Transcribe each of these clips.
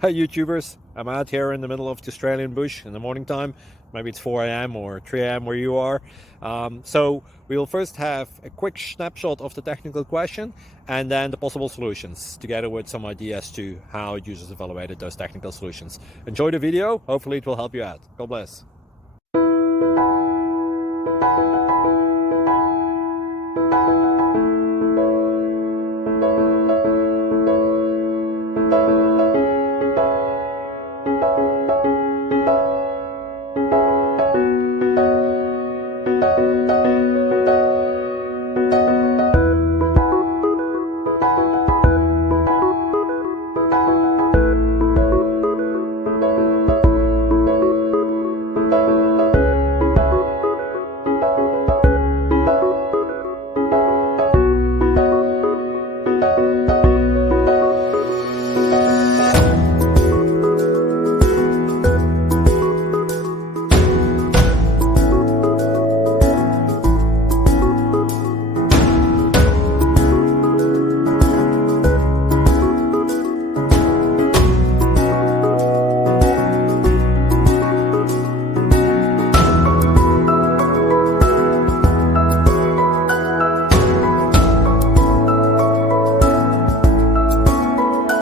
Hey YouTubers, I'm out here in the middle of the Australian bush in the morning time. Maybe it's 4 a.m. or 3 a.m. where you are. So we will first have a quick snapshot of the technical question and then the possible solutions, together with some ideas to how users evaluated those technical solutions. Enjoy the video, hopefully it will help you out. God bless.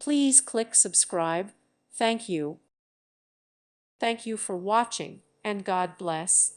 Please click subscribe. Thank you. Thank you for watching, and God bless.